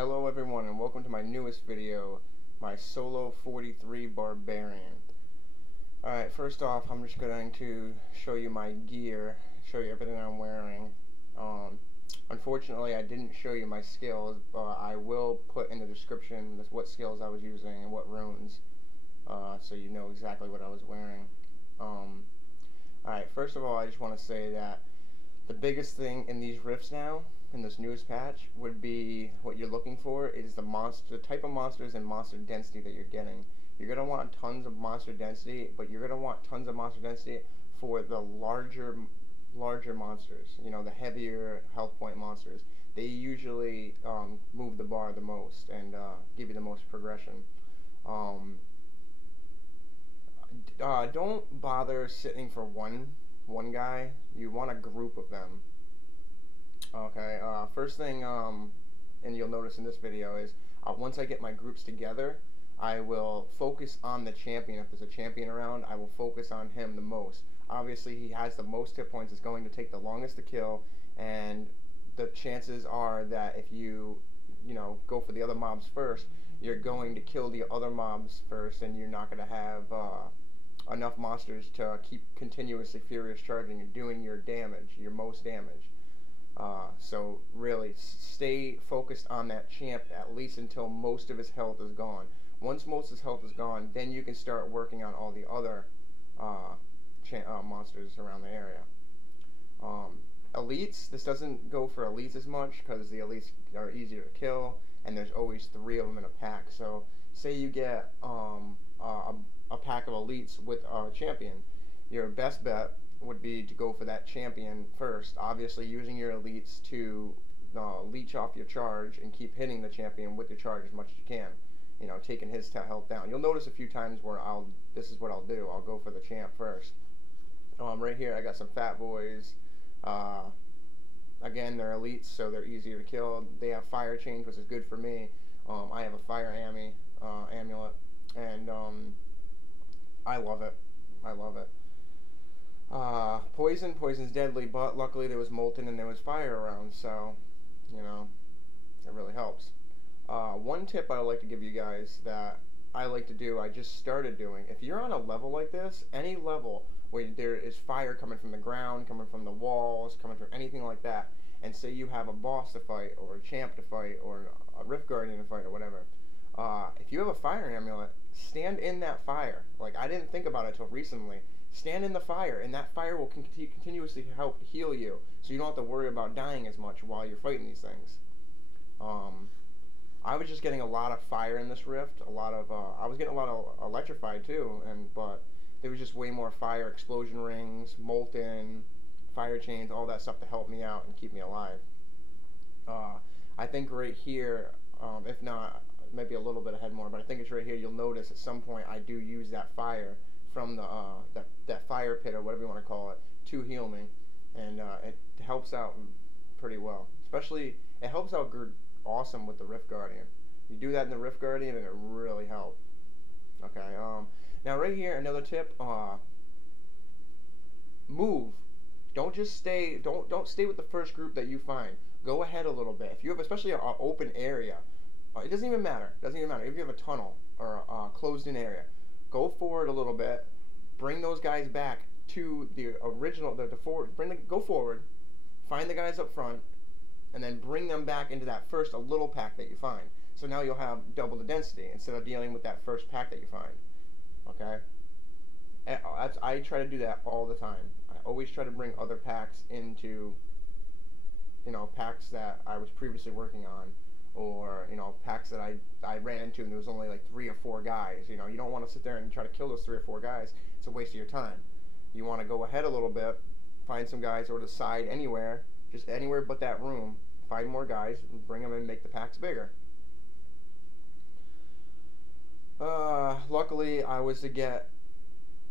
Hello everyone and welcome to my newest video, my solo 43 Barbarian. Alright, first off I'm just going to show you my gear, show you everything I'm wearing. Unfortunately I didn't show you my skills, but I will put in the description what skills I was using and what runes, so you know exactly what I was wearing. Alright, first of all I just want to say that the biggest thing in these rifts now, in this newest patch, would be what you're looking for is the type of monsters and monster density that you're getting. You're going to want tons of monster density, but you're going to want tons of monster density for the larger monsters, you know, the heavier health point monsters. They usually move the bar the most and give you the most progression. Don't bother sitting for one guy. You want a group of them. Okay, first thing, and you'll notice in this video is, once I get my groups together, I will focus on the champion. If there's a champion around, I will focus on him the most. Obviously, he has the most hit points, it's going to take the longest to kill, and the chances are that if you go for the other mobs first, you're going to kill the other mobs first, and you're not going to have enough monsters to keep continuously furious charging and doing your damage, your most damage. So really, stay focused on that champ at least until most of his health is gone. Once most of his health is gone, then you can start working on all the other monsters around the area. Elites, this doesn't go for elites as much because the elites are easier to kill, and there's always 3 of them in a pack. So say you get a pack of elites with a champion, your best bet would be to go for that champion first, obviously using your elites to leech off your charge and keep hitting the champion with your charge as much as you can, you know, taking his health down. You'll notice a few times where this is what I'll do, I'll go for the champ first. Right here I got some fat boys. Again, they're elites, so they're easier to kill. They have fire chains, which is good for me. I have a fire amulet, and I love it. Poison's deadly, but luckily there was molten and there was fire around, so, you know, it really helps. One tip I would like to give you guys that I like to do, I just started doing, if you're on a level like this, any level where there is fire coming from the ground, coming from the walls, coming from anything like that, and say you have a boss to fight, or a champ to fight, or a rift guardian to fight, or whatever, if you have a fire amulet, stand in that fire. Like, I didn't think about it until recently. Stand in the fire, and that fire will continuously help heal you, so you don't have to worry about dying as much while you're fighting these things. I was just getting a lot of fire in this rift, I was getting a lot of electrified too, but there was just way more fire, explosion rings, molten, fire chains, all that stuff to help me out and keep me alive. I think right here, if not, maybe a little bit ahead more, but I think it's right here, you'll notice at some point I do use that fire from the that fire pit, or whatever you want to call it, to heal me, and it helps out pretty well. Especially, it helps out awesome with the Rift Guardian. You do that in the Rift Guardian and it really helps. Okay, now right here, another tip, move. Don't just stay, don't stay with the first group that you find. Go ahead a little bit. If you have especially an open area, it doesn't even matter. If you have a tunnel or a closed-in area, go forward a little bit. Bring those guys back to the original. Go forward. Find the guys up front, and then bring them back into that first little pack that you find. So now you'll have double the density instead of dealing with that first pack that you find. Okay. I try to do that all the time. I always try to bring other packs into, packs that I was previously working on, or packs that I ran into and there was only like 3 or 4 guys. You don't want to sit there and try to kill those 3 or 4 guys. It's a waste of your time. You want to go ahead a little bit, find some guys, or to the side, anywhere, just anywhere but that room, find more guys and bring them in and make the packs bigger. Luckily I was to get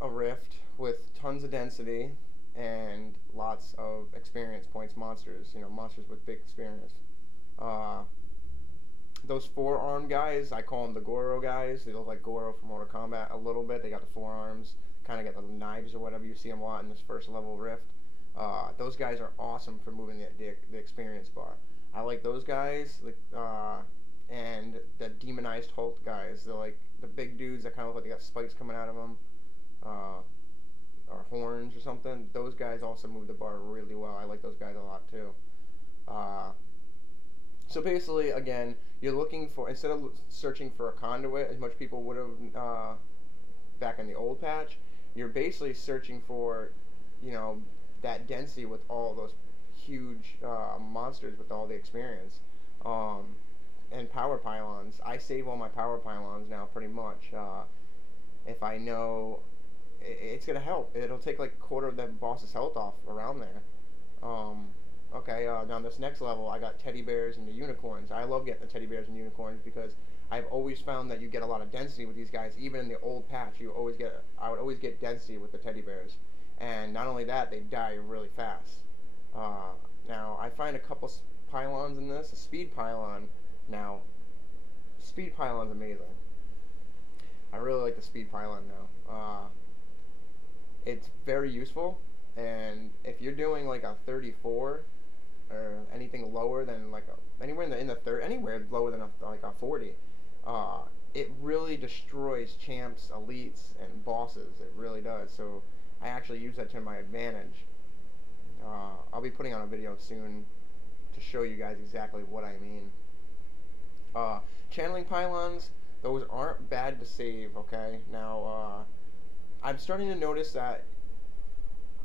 a rift with tons of density and lots of experience points, monsters with big experience. Those 4-armed guys, I call them the Goro guys. They look like Goro from Mortal Kombat a little bit. They got the 4 arms, kind of got the knives or whatever. You see them a lot in this first level rift. Those guys are awesome for moving the experience bar. I like those guys. and the demonized Hulk guys. They're like the big dudes that kind of look like they got spikes coming out of them, or horns or something. Those guys also move the bar really well. I like those guys a lot too. So basically, again, you're looking for, instead of searching for a conduit as much people would have back in the old patch, you're basically searching for, you know, that density with all those huge monsters with all the experience. And power pylons. I save all my power pylons now pretty much. If I know it's gonna help. It'll take like a quarter of the boss's health off around there. Okay, now this next level, I got teddy bears and the unicorns. I love getting the teddy bears and unicorns because I've always found that you get a lot of density with these guys. Even in the old patch, I would always get density with the teddy bears. And not only that, they die really fast. Now, I find a couple pylons in this. A speed pylon. Now, speed pylon's amazing. I really like the speed pylon now. It's very useful, and if you're doing like a 34 or anything lower than like anywhere in the third, anywhere lower than like a 40, it really destroys champs, elites, and bosses. It really does. So I actually use that to my advantage. I'll be putting on a video soon to show you guys exactly what I mean. Channeling pylons, those aren't bad to save. Okay, now I'm starting to notice that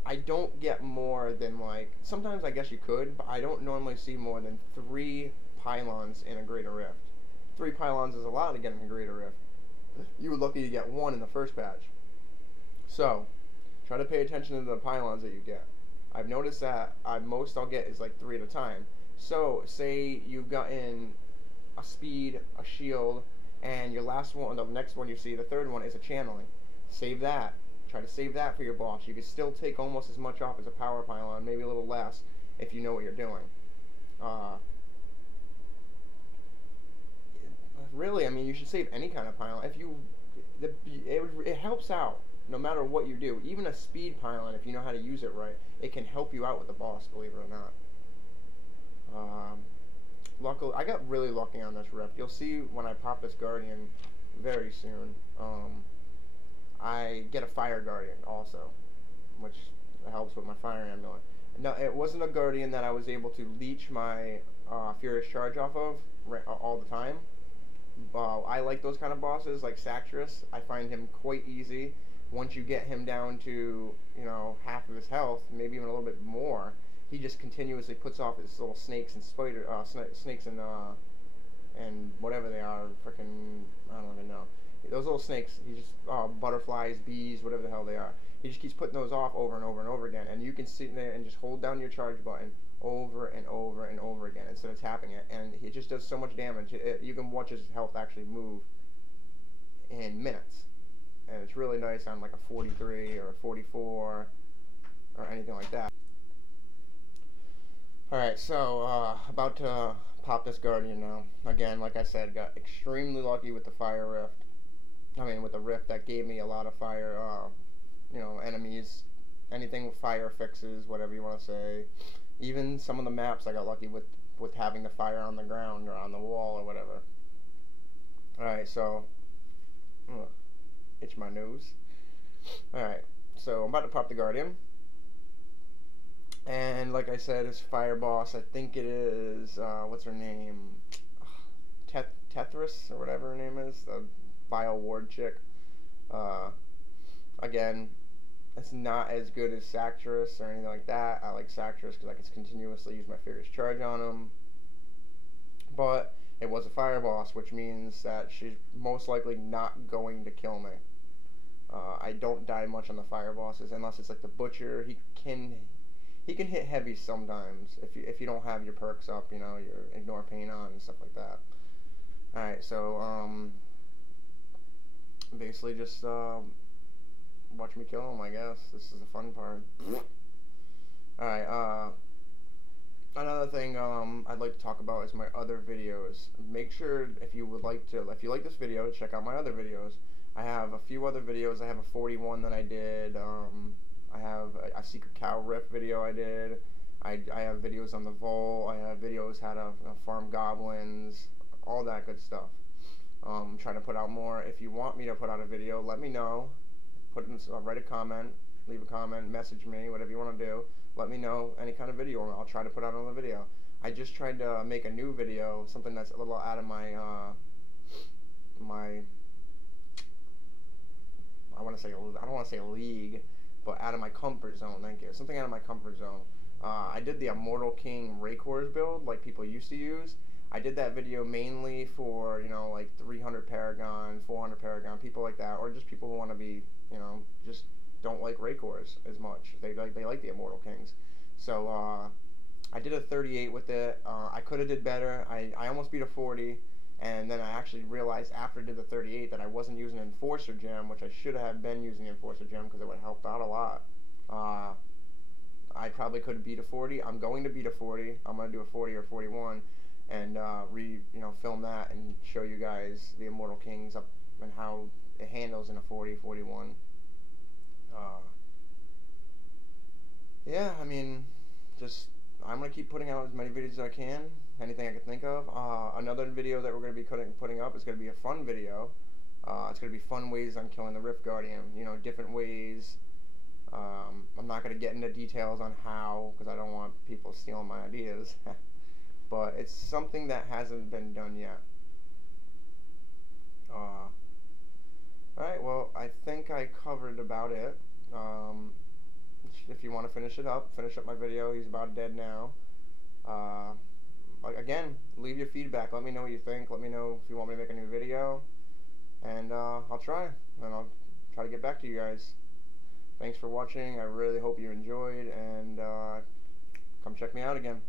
I don't get more than, like, sometimes I guess you could, but I don't normally see more than 3 pylons in a Greater Rift. 3 pylons is a lot to get in a Greater Rift. You were lucky to get 1 in the first patch. So, try to pay attention to the pylons that you get. I've noticed that most I'll get is like 3 at a time. So, say you've gotten a speed, a shield, and your last one, the next one you see, the third one, is a channeling. Save that. Try to save that for your boss. You can still take almost as much off as a power pylon, maybe a little less, if you know what you're doing. Really, I mean, you should save any kind of pylon. It helps out no matter what you do. Even a speed pylon, if you know how to use it right, it can help you out with the boss, believe it or not. Luckily, I got really lucky on this rift. You'll see when I pop this guardian very soon. I get a fire guardian also, which helps with my fire amulet. No, it wasn't a guardian that I was able to leech my furious charge off of all the time. I like those kind of bosses, like Sactress. I find him quite easy. Once you get him down to, you know, half of his health, maybe even a little bit more, he just continuously puts off his little snakes and snakes and whatever they are, freaking, I don't even know. Those little snakes, he just, butterflies, bees, whatever the hell they are. He just keeps putting those off over and over and over again. And you can sit there and just hold down your charge button over and over and over again instead of tapping it. And it just does so much damage. You can watch his health actually move in minutes. And it's really nice on like a 43 or a 44 or anything like that. Alright, so about to pop this guardian now. Again, like I said, got extremely lucky with the fire rift. With the rift that gave me a lot of fire, you know, enemies, anything with fire fixes, whatever you want to say. Even some of the maps I got lucky with having the fire on the ground or on the wall or whatever. Alright, so, itch my nose. Alright, so I'm about to pop the guardian. And like I said, it's fire boss. I think it is, what's her name? Tethris, or whatever her name is. The Vile Ward chick. Again, it's not as good as Sactress or anything like that. I like Sactress because I can continuously use my Furious Charge on him. But it was a fire boss, which means that she's most likely not going to kill me. I don't die much on the fire bosses unless it's like the Butcher. He can hit heavy sometimes if you don't have your perks up, you know, your ignore pain on and stuff like that. Alright, so basically just watch me kill him, I guess. This is the fun part. Alright, another thing I'd like to talk about is my other videos. Make sure if you like this video, check out my other videos. I have a few other videos. I have a 41 that I did. I have a Secret Cow Rift video I did. I have videos on the Vol. I have videos how to farm goblins, all that good stuff. I'm trying to put out more. If you want me to put out a video, let me know. Write a comment, leave a comment, message me, whatever you want to do. Let me know any kind of video, and I'll try to put out another video. I just tried to make a new video, something that's a little out of my I don't want to say league, but out of my comfort zone. Thank you. Something out of my comfort zone. I did the Immortal King raekors build like people used to use. I did that video mainly for, you know, like 300 Paragon, 400 Paragon, people like that, or just people who want to be, you know, just don't like raekors as much. They like the Immortal Kings. So I did a 38 with it. I could have did better. I almost beat a 40, and then I actually realized after I did the 38 that I wasn't using Enforcer Gem, which I should have been using Enforcer Gem because it would have helped out a lot. I probably could have beat a 40. I'm going to beat a 40. I'm going to do a 40 or 41 and film that and show you guys the Immortal Kings up and how it handles in a 40, 41. Yeah, I mean, just I'm going to keep putting out as many videos as I can, anything I can think of. Another video that we're going to be putting up is going to be a fun video. It's going to be fun ways on killing the Rift Guardian, you know, different ways. I'm not going to get into details on how, because I don't want people stealing my ideas. But it's something that hasn't been done yet. Alright, well, I think I covered about it. If you want to finish up my video. He's about dead now. Again, leave your feedback. Let me know what you think. Let me know if you want me to make a new video. And I'll try. And I'll try to get back to you guys. Thanks for watching. I really hope you enjoyed. And come check me out again.